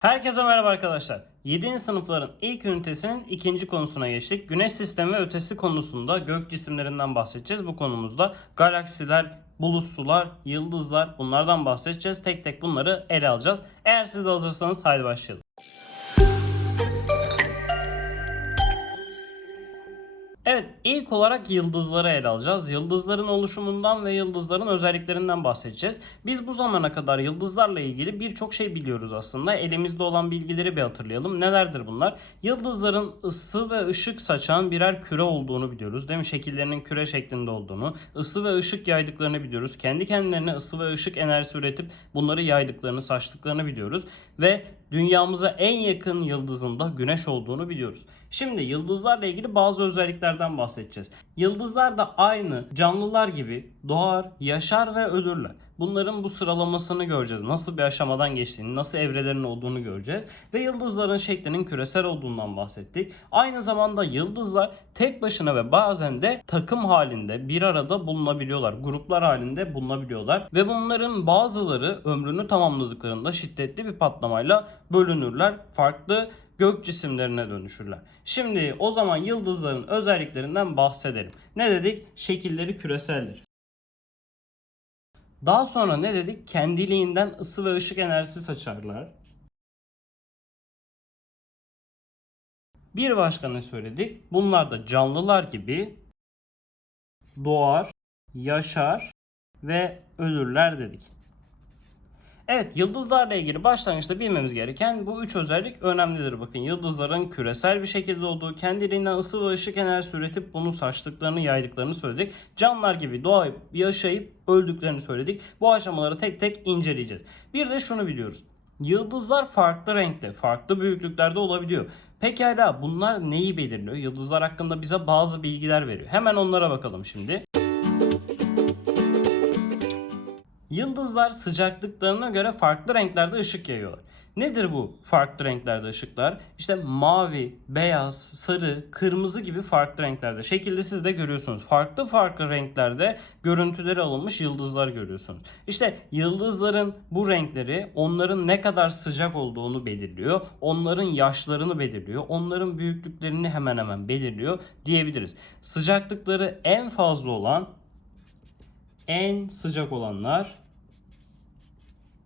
Herkese merhaba arkadaşlar. 7. sınıfların ilk ünitesinin ikinci konusuna geçtik. Güneş sistemi ve ötesi konusunda gök cisimlerinden bahsedeceğiz. Bu konumuzda galaksiler, bulutsular, yıldızlar bunlardan bahsedeceğiz. Tek tek bunları ele alacağız. Eğer siz de hazırsanız haydi başlayalım. Evet, ilk olarak yıldızları ele alacağız. Yıldızların oluşumundan ve yıldızların özelliklerinden bahsedeceğiz. Biz bu zamana kadar yıldızlarla ilgili birçok şey biliyoruz aslında. Elimizde olan bilgileri bir hatırlayalım. Nelerdir bunlar? Yıldızların ısı ve ışık saçan birer küre olduğunu biliyoruz. Değil mi? Şekillerinin küre şeklinde olduğunu, ısı ve ışık yaydıklarını biliyoruz. Kendi kendilerine ısı ve ışık enerjisi üretip bunları yaydıklarını, saçtıklarını biliyoruz. Ve dünyamıza en yakın yıldızın da güneş olduğunu biliyoruz. Şimdi yıldızlarla ilgili bazı özelliklerden bahsedeceğiz. Yıldızlar da aynı canlılar gibi doğar, yaşar ve ölürler. Bunların bu sıralamasını göreceğiz. Nasıl bir aşamadan geçtiğini, nasıl evrelerin olduğunu göreceğiz. Ve yıldızların şeklinin küresel olduğundan bahsettik. Aynı zamanda yıldızlar tek başına ve bazen de takım halinde bir arada bulunabiliyorlar. Gruplar halinde bulunabiliyorlar. Ve bunların bazıları ömrünü tamamladıklarında şiddetli bir patlamayla bölünürler. Farklı gök cisimlerine dönüşürler. Şimdi o zaman yıldızların özelliklerinden bahsedelim. Ne dedik? Şekilleri küreseldir. Daha sonra ne dedik? Kendiliğinden ısı ve ışık enerjisi saçarlar. Bir başka ne söyledik? Bunlar da canlılar gibi doğar, yaşar ve ölürler dedik. Evet yıldızlarla ilgili başlangıçta bilmemiz gereken bu üç özellik önemlidir. Bakın yıldızların küresel bir şekilde olduğu, kendiliğinden ısı ve ışık enerjisi üretip bunu saçtıklarını, yaydıklarını söyledik. Canlılar gibi doğayıp, yaşayıp öldüklerini söyledik. Bu aşamaları tek tek inceleyeceğiz. Bir de şunu biliyoruz. Yıldızlar farklı renkte, farklı büyüklüklerde olabiliyor. Pekala bunlar neyi belirliyor? Yıldızlar hakkında bize bazı bilgiler veriyor. Hemen onlara bakalım şimdi. Yıldızlar sıcaklıklarına göre farklı renklerde ışık yayıyorlar. Nedir bu farklı renklerde ışıklar? İşte mavi, beyaz, sarı, kırmızı gibi farklı renklerde. Şekilde siz de görüyorsunuz. Farklı farklı renklerde görüntüleri alınmış yıldızlar görüyorsunuz. İşte yıldızların bu renkleri onların ne kadar sıcak olduğunu belirliyor. Onların yaşlarını belirliyor. Onların büyüklüklerini hemen hemen belirliyor diyebiliriz. Sıcaklıkları en fazla olan en sıcak olanlar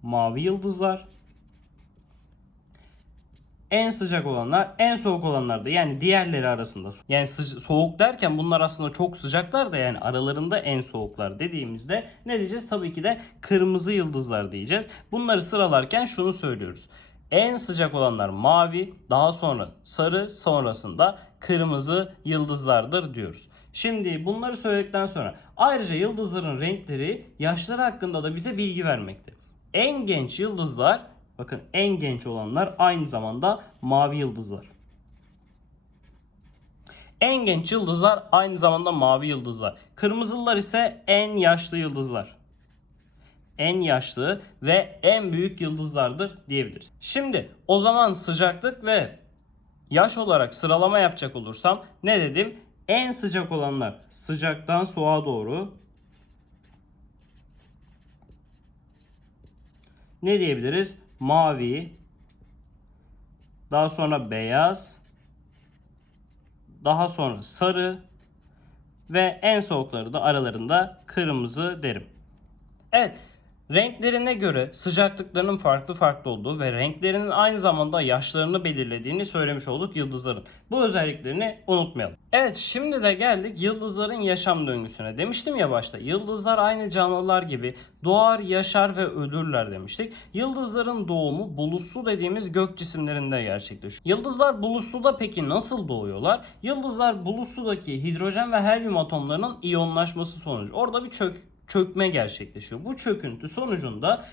mavi yıldızlar. En sıcak olanlar, en soğuk olanlar da yani diğerleri arasında. Yani soğuk derken bunlar aslında çok sıcaklar da yani aralarında en soğuklar dediğimizde ne diyeceğiz? Tabii ki de kırmızı yıldızlar diyeceğiz. Bunları sıralarken şunu söylüyoruz. En sıcak olanlar mavi, daha sonra sarı, sonrasında kırmızı yıldızlardır diyoruz. Şimdi bunları söyledikten sonra ayrıca yıldızların renkleri yaşları hakkında da bize bilgi vermekte. En genç yıldızlar bakın en genç olanlar aynı zamanda mavi yıldızlar. En genç yıldızlar aynı zamanda mavi yıldızlar. Kırmızılar ise en yaşlı yıldızlar. En yaşlı ve en büyük yıldızlardır diyebiliriz. Şimdi o zaman sıcaklık ve yaş olarak sıralama yapacak olursam ne dedim? En sıcak olanlar sıcaktan soğuğa doğru. Ne diyebiliriz? Mavi, daha sonra beyaz, daha sonra sarı ve en soğukları da aralarında kırmızı derim. Evet, renklerine göre sıcaklıklarının farklı farklı olduğu ve renklerinin aynı zamanda yaşlarını belirlediğini söylemiş olduk yıldızların. Bu özelliklerini unutmayalım. Evet, şimdi de geldik yıldızların yaşam döngüsüne. Demiştim ya başta, yıldızlar aynı canlılar gibi doğar, yaşar ve ölürler demiştik. Yıldızların doğumu bulutsu dediğimiz gök cisimlerinde gerçekleşiyor. Yıldızlar bulutsuda peki nasıl doğuyorlar? Yıldızlar bulutsudaki hidrojen ve helyum atomlarının iyonlaşması sonucu. Orada bir çök çökme gerçekleşiyor. Bu çöküntü sonucunda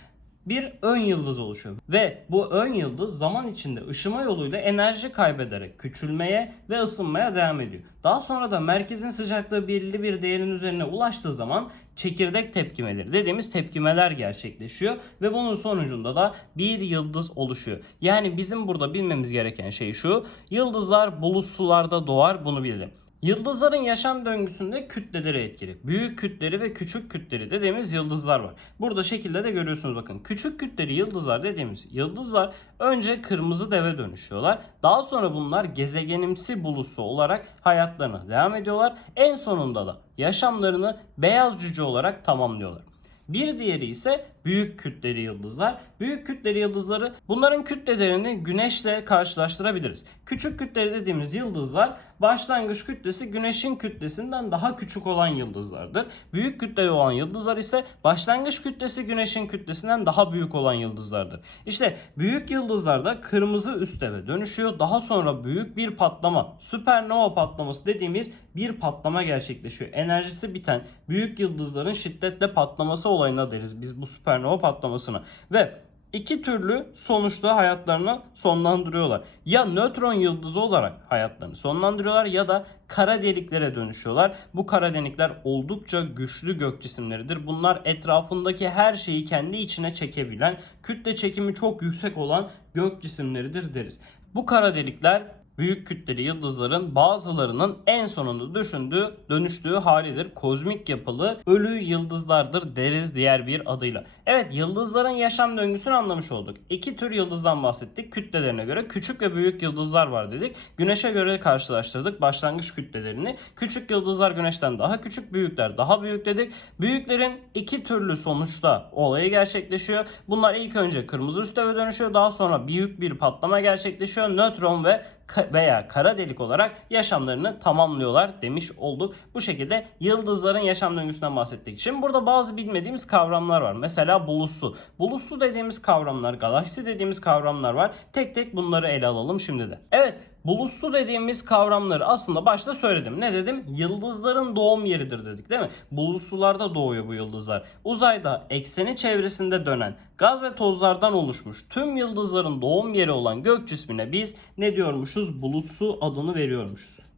bir ön yıldız oluşuyor. Ve bu ön yıldız zaman içinde ışıma yoluyla enerji kaybederek küçülmeye ve ısınmaya devam ediyor. Daha sonra da merkezin sıcaklığı belirli bir değerin üzerine ulaştığı zaman çekirdek tepkimeleri dediğimiz tepkimeler gerçekleşiyor ve bunun sonucunda da bir yıldız oluşuyor. Yani bizim burada bilmemiz gereken şey şu. Yıldızlar bulutsularda doğar bunu bilelim. Yıldızların yaşam döngüsünde kütleleri etkili. Büyük kütleri ve küçük kütleri dediğimiz yıldızlar var. Burada şekilde de görüyorsunuz bakın. Küçük kütleri yıldızlar dediğimiz yıldızlar önce kırmızı deve dönüşüyorlar. Daha sonra bunlar gezegenimsi bulusu olarak hayatlarına devam ediyorlar. En sonunda da yaşamlarını beyaz cüce olarak tamamlıyorlar. Bir diğeri ise büyük kütleli yıldızlar. Büyük kütleli yıldızları bunların kütlelerini güneşle karşılaştırabiliriz. Küçük kütleli dediğimiz yıldızlar başlangıç kütlesi güneşin kütlesinden daha küçük olan yıldızlardır. Büyük kütleli olan yıldızlar ise başlangıç kütlesi güneşin kütlesinden daha büyük olan yıldızlardır. İşte büyük yıldızlarda kırmızı üst deve dönüşüyor. Daha sonra büyük bir patlama, süpernova patlaması dediğimiz bir patlama gerçekleşiyor. Enerjisi biten büyük yıldızların şiddetle patlaması olayına deriz biz bu süpernova patlamasına. Ve iki türlü sonuçta hayatlarını sonlandırıyorlar. Ya nötron yıldızı olarak hayatlarını sonlandırıyorlar ya da kara deliklere dönüşüyorlar. Bu kara delikler oldukça güçlü gök cisimleridir. Bunlar etrafındaki her şeyi kendi içine çekebilen, kütle çekimi çok yüksek olan gök cisimleridir deriz. Bu kara delikler büyük kütleli yıldızların bazılarının en sonunda düşündüğü, dönüştüğü halidir. Kozmik yapılı ölü yıldızlardır deriz diğer bir adıyla. Evet yıldızların yaşam döngüsünü anlamış olduk. İki tür yıldızdan bahsettik. Kütlelerine göre küçük ve büyük yıldızlar var dedik. Güneşe göre karşılaştırdık başlangıç kütlelerini. Küçük yıldızlar güneşten daha küçük, büyükler daha büyük dedik. Büyüklerin iki türlü sonuçta olayı gerçekleşiyor. Bunlar ilk önce kırmızı üst deve dönüşüyor. Daha sonra büyük bir patlama gerçekleşiyor. Nötron ve veya kara delik olarak yaşamlarını tamamlıyorlar demiş olduk. Bu şekilde yıldızların yaşam döngüsünden bahsettik. Şimdi burada bazı bilmediğimiz kavramlar var. Mesela bulusu. Bulusu dediğimiz kavramlar, galaksi dediğimiz kavramlar var. Tek tek bunları ele alalım şimdi de. Evet, Bulutsu dediğimiz kavramları aslında başta söyledim. Ne dedim? Yıldızların doğum yeridir dedik değil mi? Bulutsularda doğuyor bu yıldızlar. Uzayda ekseni çevresinde dönen gaz ve tozlardan oluşmuş tüm yıldızların doğum yeri olan gök cismine biz ne diyormuşuz? Bulutsu adını veriyormuşuz.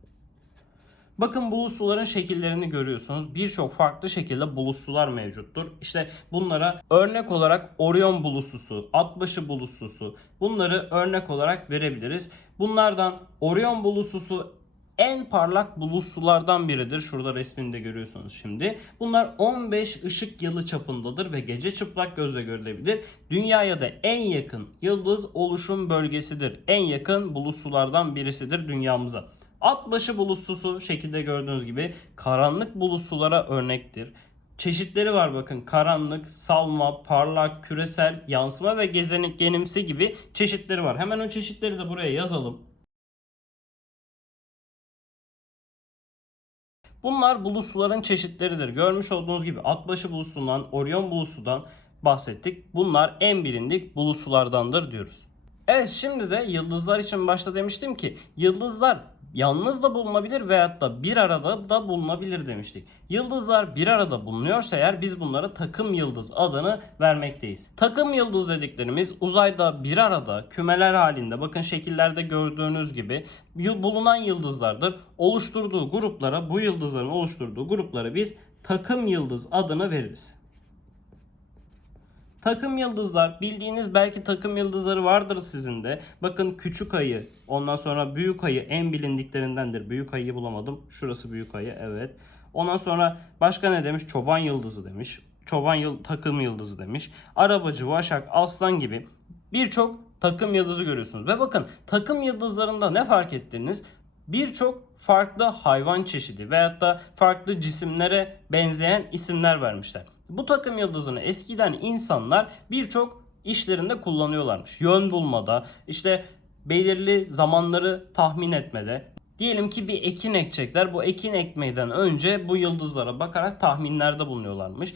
Bakın bulutsuların şekillerini görüyorsunuz. Birçok farklı şekilde bulutsular mevcuttur. İşte bunlara örnek olarak Orion bulutsusu, Atbaşı bulutsusu bunları örnek olarak verebiliriz. Bunlardan Orion bulutsusu en parlak bulutsulardan biridir. Şurada resmini de görüyorsunuz şimdi. Bunlar 15 ışık yılı çapındadır ve gece çıplak gözle görülebilir. Dünyaya da en yakın yıldız oluşum bölgesidir. En yakın bulutsulardan birisidir dünyamıza. Atbaşı bulutsusu şekilde gördüğünüz gibi karanlık bulutsulara örnektir. Çeşitleri var bakın karanlık, salma, parlak, küresel, yansıma ve gezegenimsi gibi çeşitleri var. Hemen o çeşitleri de buraya yazalım. Bunlar bulutsuların çeşitleridir. Görmüş olduğunuz gibi Atbaşı bulutsundan, Orion bulutsudan bahsettik. Bunlar en bilindik bulutsulardandır diyoruz. Evet şimdi de yıldızlar için başta demiştim ki yıldızlar yalnız da bulunabilir veyahut da bir arada da bulunabilir demiştik. Yıldızlar bir arada bulunuyorsa eğer biz bunlara takım yıldız adını vermekteyiz. Takım yıldız dediklerimiz uzayda bir arada kümeler halinde bakın şekillerde gördüğünüz gibi bulunan yıldızlardır. Oluşturduğu gruplara bu yıldızların oluşturduğu gruplara biz takım yıldız adını veririz. Takım yıldızlar bildiğiniz belki takım yıldızları vardır sizin de. Bakın küçük ayı ondan sonra büyük ayı en bilindiklerindendir. Büyük ayıyı bulamadım. Şurası büyük ayı evet. Ondan sonra başka ne demiş? Çoban yıldızı demiş. Çoban yıl takım yıldızı demiş. Arabacı, Vaşak, Aslan gibi birçok takım yıldızı görüyorsunuz. Ve bakın takım yıldızlarında ne fark ettiniz? Birçok farklı hayvan çeşidi veyahut da farklı cisimlere benzeyen isimler vermişler. Bu takım yıldızını eskiden insanlar birçok işlerinde kullanıyorlarmış. Yön bulmada, işte belirli zamanları tahmin etmede. Diyelim ki bir ekin ekecekler. Bu ekin ekmeden önce bu yıldızlara bakarak tahminlerde bulunuyorlarmış.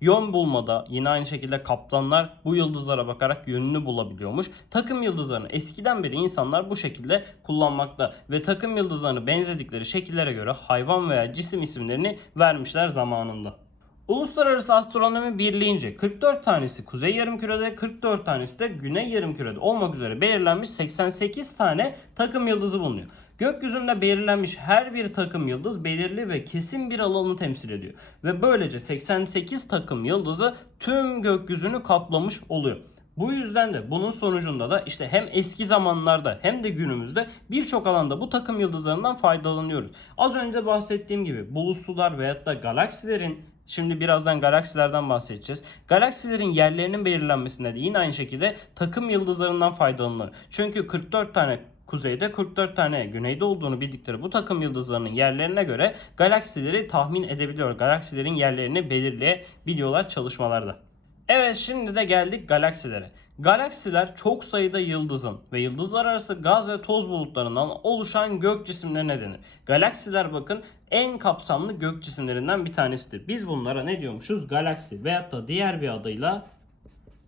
Yön bulmada yine aynı şekilde kaptanlar bu yıldızlara bakarak yönünü bulabiliyormuş. Takım yıldızlarını eskiden beri insanlar bu şekilde kullanmakta ve takım yıldızlarını benzedikleri şekillere göre hayvan veya cisim isimlerini vermişler zamanında. Uluslararası Astronomi Birliği'nce 44 tanesi Kuzey Yarımküre'de, 44 tanesi de Güney Yarımküre'de olmak üzere belirlenmiş 88 tane takım yıldızı bulunuyor. Gökyüzünde belirlenmiş her bir takım yıldız belirli ve kesin bir alanı temsil ediyor. Ve böylece 88 takım yıldızı tüm gökyüzünü kaplamış oluyor. Bu yüzden de bunun sonucunda da işte hem eski zamanlarda hem de günümüzde birçok alanda bu takım yıldızlarından faydalanıyoruz. Az önce bahsettiğim gibi bulutsular veyahut da galaksilerin Şimdi birazdan galaksilerden bahsedeceğiz. Galaksilerin yerlerinin belirlenmesinde de yine aynı şekilde takım yıldızlarından faydalanılır. Çünkü 44 tane kuzeyde 44 tane güneyde olduğunu bildikleri bu takım yıldızlarının yerlerine göre galaksileri tahmin edebiliyor. Galaksilerin yerlerini belirleyebiliyorlar çalışmalarda. Evet şimdi de geldik galaksilere. Galaksiler çok sayıda yıldızın ve yıldızlar arası gaz ve toz bulutlarından oluşan gök cisimlerine denir. Galaksiler bakın en kapsamlı gök cisimlerinden bir tanesidir. Biz bunlara ne diyormuşuz? Galaksi veyahut da diğer bir adıyla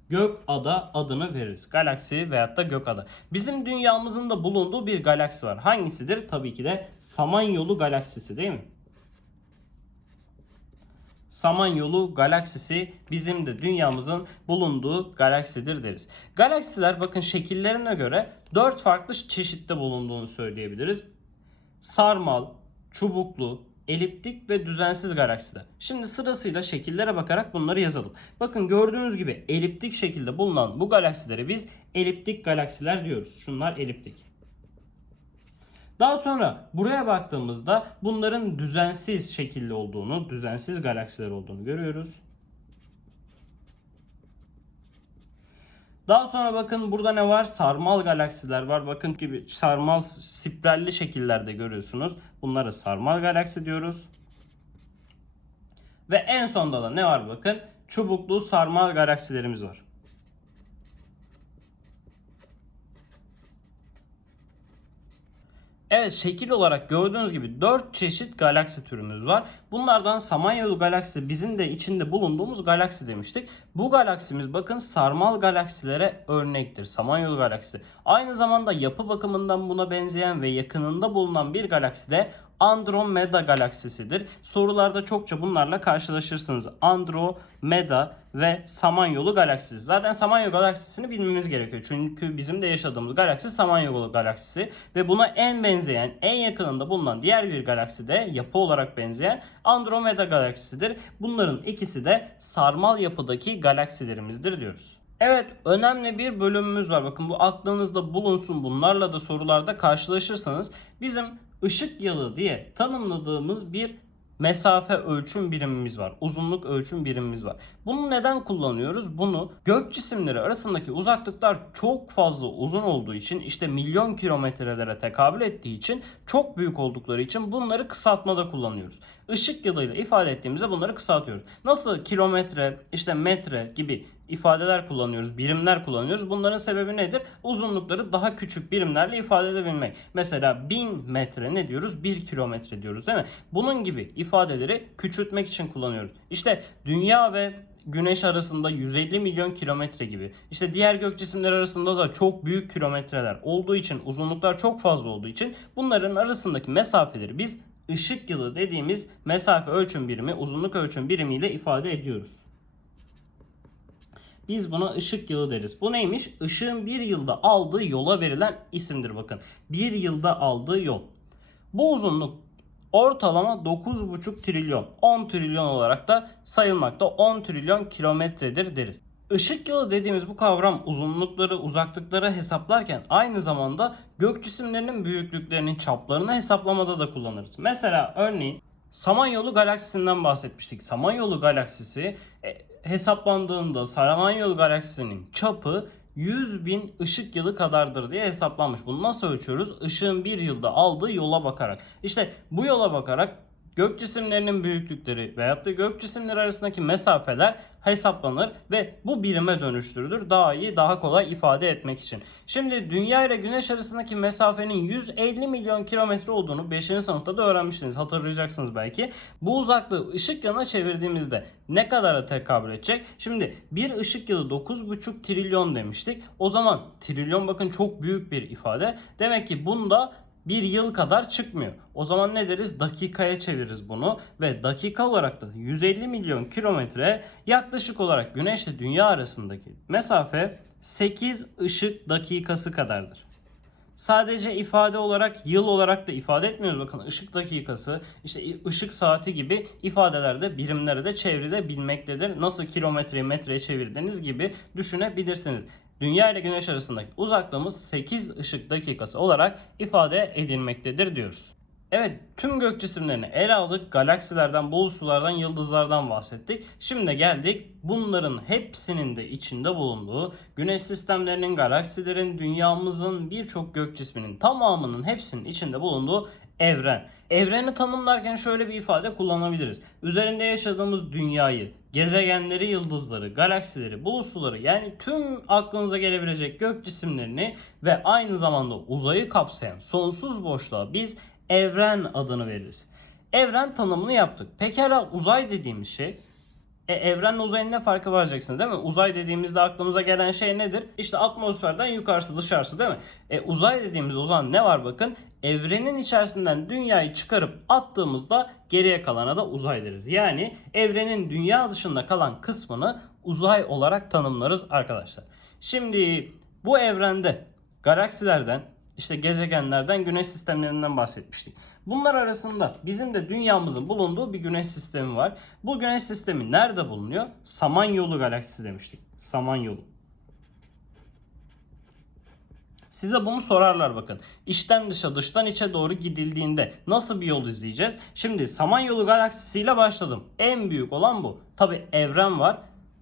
gök ada adını veririz. Galaksi veyahut da gök ada. Bizim dünyamızın da bulunduğu bir galaksi var. Hangisidir? Tabii ki de Samanyolu galaksisi değil mi? Samanyolu galaksisi bizim de dünyamızın bulunduğu galaksidir deriz. Galaksiler bakın şekillerine göre 4 farklı çeşitte bulunduğunu söyleyebiliriz. Sarmal, çubuklu, eliptik ve düzensiz galaksiler. Şimdi sırasıyla şekillere bakarak bunları yazalım. Bakın gördüğünüz gibi eliptik şekilde bulunan bu galaksilere biz eliptik galaksiler diyoruz. Şunlar eliptik. Daha sonra buraya baktığımızda bunların düzensiz şekilli olduğunu, düzensiz galaksiler olduğunu görüyoruz. Daha sonra bakın burada ne var? Sarmal galaksiler var. Bakın gibi sarmal spiralli şekillerde görüyorsunuz. Bunlara sarmal galaksi diyoruz. Ve en sonda da ne var bakın? Çubuklu sarmal galaksilerimiz var. Evet şekil olarak gördüğünüz gibi 4 çeşit galaksi türümüz var. Bunlardan Samanyolu galaksisi bizim de içinde bulunduğumuz galaksi demiştik. Bu galaksimiz bakın sarmal galaksilere örnektir. Samanyolu galaksisi. Aynı zamanda yapı bakımından buna benzeyen ve yakınında bulunan bir galaksi de Andromeda galaksisidir. Sorularda çokça bunlarla karşılaşırsınız. Andromeda ve Samanyolu galaksisi. Zaten Samanyolu galaksisini bilmemiz gerekiyor. Çünkü bizim de yaşadığımız galaksi Samanyolu galaksisi ve buna en benzeyen, en yakınında bulunan diğer bir galaksi de yapı olarak benzeyen Andromeda galaksisidir. Bunların ikisi de sarmal yapıdaki galaksilerimizdir diyoruz. Evet önemli bir bölümümüz var. Bakın bu aklınızda bulunsun. Bunlarla da sorularda karşılaşırsanız bizim ışık yılı diye tanımladığımız bir mesafe ölçüm birimimiz var. Uzunluk ölçüm birimimiz var. Bunu neden kullanıyoruz? Bunu gök cisimleri arasındaki uzaklıklar çok fazla uzun olduğu için işte milyon kilometrelere tekabül ettiği için çok büyük oldukları için bunları kısaltmada kullanıyoruz. Işık yılıyla ifade ettiğimizde bunları kısaltıyoruz. Nasıl kilometre, işte metre gibi ifadeler kullanıyoruz, birimler kullanıyoruz. Bunların sebebi nedir? Uzunlukları daha küçük birimlerle ifade edebilmek. Mesela 1000 metre ne diyoruz? 1 kilometre diyoruz değil mi? Bunun gibi ifadeleri küçültmek için kullanıyoruz. İşte dünya ve Güneş arasında 150 milyon kilometre gibi. İşte diğer gök cisimleri arasında da çok büyük kilometreler olduğu için, uzunluklar çok fazla olduğu için bunların arasındaki mesafeleri biz ışık yılı dediğimiz mesafe ölçüm birimi, uzunluk ölçüm birimiyle ifade ediyoruz. Biz buna ışık yılı deriz. Bu neymiş? Işığın bir yılda aldığı yola verilen isimdir bakın. Bir yılda aldığı yol. Bu uzunluk ortalama 9,5 trilyon, 10 trilyon olarak da sayılmakta. 10 trilyon kilometredir deriz. Işık yılı dediğimiz bu kavram uzunlukları, uzaklıkları hesaplarken aynı zamanda gök cisimlerinin büyüklüklerinin çaplarını hesaplamada da kullanırız. Mesela örneğin Samanyolu galaksisinden bahsetmiştik. Samanyolu galaksisi e, hesaplandığında Samanyolu galaksisinin çapı 100 bin ışık yılı kadardır diye hesaplanmış. Bunu nasıl ölçüyoruz? Işığın bir yılda aldığı yola bakarak. İşte bu yola bakarak gök cisimlerinin büyüklükleri veyahut da gök cisimleri arasındaki mesafeler hesaplanır ve bu birime dönüştürülür. Daha iyi, daha kolay ifade etmek için. Şimdi dünya ile güneş arasındaki mesafenin 150 milyon kilometre olduğunu 5. sınıfta da öğrenmiştiniz. Hatırlayacaksınız belki. Bu uzaklığı ışık yılına çevirdiğimizde ne kadara tekabül edecek? Şimdi bir ışık yılı 9,5 trilyon demiştik. O zaman trilyon bakın çok büyük bir ifade. Demek ki bunda bir yıl kadar çıkmıyor. O zaman ne deriz? Dakikaya çeviririz bunu ve dakika olarak da 150 milyon kilometre yaklaşık olarak Güneş Dünya arasındaki mesafe 8 ışık dakikası kadardır. sadece ifade olarak yıl olarak da ifade etmiyoruz. Bakın ışık dakikası, işte ışık saati gibi ifadelerde birimleri de çevrilebilmektedir. Nasıl kilometreyi metreye çevirdiğiniz gibi düşünebilirsiniz. Dünya ile Güneş arasındaki uzaklığımız 8 ışık dakikası olarak ifade edilmektedir diyoruz. Evet tüm gök cisimlerini ele aldık. Galaksilerden, bol sulardan, yıldızlardan bahsettik. Şimdi geldik bunların hepsinin de içinde bulunduğu güneş sistemlerinin, galaksilerin, dünyamızın birçok gök cisminin tamamının hepsinin içinde bulunduğu evren. Evreni tanımlarken şöyle bir ifade kullanabiliriz. Üzerinde yaşadığımız dünyayı, gezegenleri, yıldızları, galaksileri, bulut suları yani tüm aklınıza gelebilecek gök cisimlerini ve aynı zamanda uzayı kapsayan sonsuz boşluğa biz evren adını veririz. Evren tanımını yaptık. Pekala uzay dediğimiz şey e, evrenle uzayın ne farkı var diyeceksiniz değil mi? Uzay dediğimizde aklımıza gelen şey nedir? İşte atmosferden yukarısı dışarısı değil mi? E, uzay dediğimiz o zaman ne var bakın? Evrenin içerisinden dünyayı çıkarıp attığımızda geriye kalana da uzay deriz. Yani evrenin dünya dışında kalan kısmını uzay olarak tanımlarız arkadaşlar. Şimdi bu evrende galaksilerden işte gezegenlerden, güneş sistemlerinden bahsetmiştik. Bunlar arasında bizim de dünyamızın bulunduğu bir güneş sistemi var. Bu güneş sistemi nerede bulunuyor? Samanyolu galaksisi demiştik. Samanyolu. Size bunu sorarlar bakın. İçten dışa, dıştan içe doğru gidildiğinde nasıl bir yol izleyeceğiz? Şimdi Samanyolu galaksisiyle başladım. En büyük olan bu. Tabi evren var.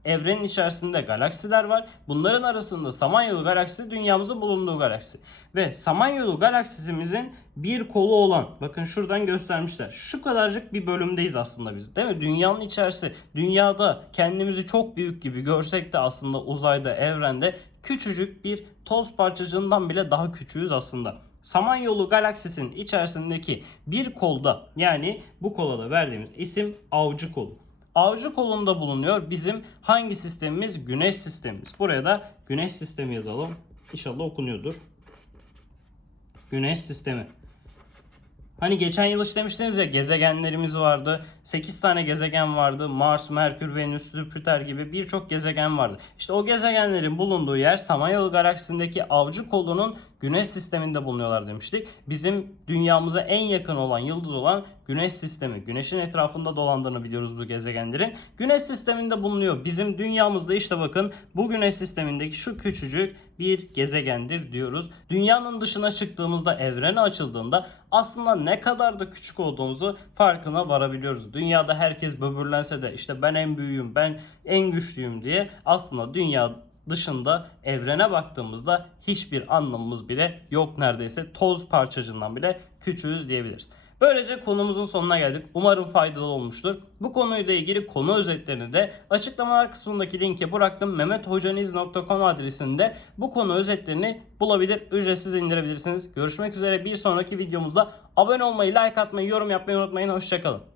Evrenin içerisinde galaksiler var. Bunların arasında Samanyolu galaksisi dünyamızın bulunduğu galaksi. Ve Samanyolu galaksisimizin bir kolu olan bakın şuradan göstermişler. Şu kadarcık bir bölümdeyiz aslında biz. Değil mi? Dünyanın içerisi. Dünyada kendimizi çok büyük gibi görsek de aslında uzayda, evrende küçücük bir toz parçacığından bile daha küçüğüz aslında. Samanyolu galaksisinin içerisindeki bir kolda yani bu kola da verdiğimiz isim avcı kolu. Avcı kolunda bulunuyor bizim hangi sistemimiz? Güneş sistemimiz. Buraya da güneş sistemi yazalım. İnşallah okunuyordur. Güneş sistemi. Hani geçen yıl işlemiştiniz ya gezegenlerimiz vardı. 8 tane gezegen vardı. Mars, Merkür, Venüs, Jüpiter gibi birçok gezegen vardı. İşte o gezegenlerin bulunduğu yer Samanyolu galaksisindeki avcı kolunun güneş sisteminde bulunuyorlar demiştik. Bizim dünyamıza en yakın olan yıldız olan güneş sistemi. Güneşin etrafında dolandığını biliyoruz bu gezegenlerin. Güneş sisteminde bulunuyor. Bizim dünyamızda işte bakın bu güneş sistemindeki şu küçücük bir gezegendir diyoruz. Dünyanın dışına çıktığımızda evrene açıldığında aslında ne kadar da küçük olduğumuzu farkına varabiliyoruz. Dünyada herkes böbürlense de işte ben en büyüğüm, ben en güçlüyüm diye aslında dünya dışında evrene baktığımızda hiçbir anlamımız bile yok neredeyse. Toz parçacığından bile küçüğüz diyebiliriz. Böylece konumuzun sonuna geldik. Umarım faydalı olmuştur. Bu konuyla ilgili konu özetlerini de açıklamalar kısmındaki linke bıraktım. mehmethocaniz.com adresinde bu konu özetlerini bulabilir, ücretsiz indirebilirsiniz. Görüşmek üzere bir sonraki videomuzda abone olmayı, like atmayı, yorum yapmayı unutmayın. Hoşçakalın.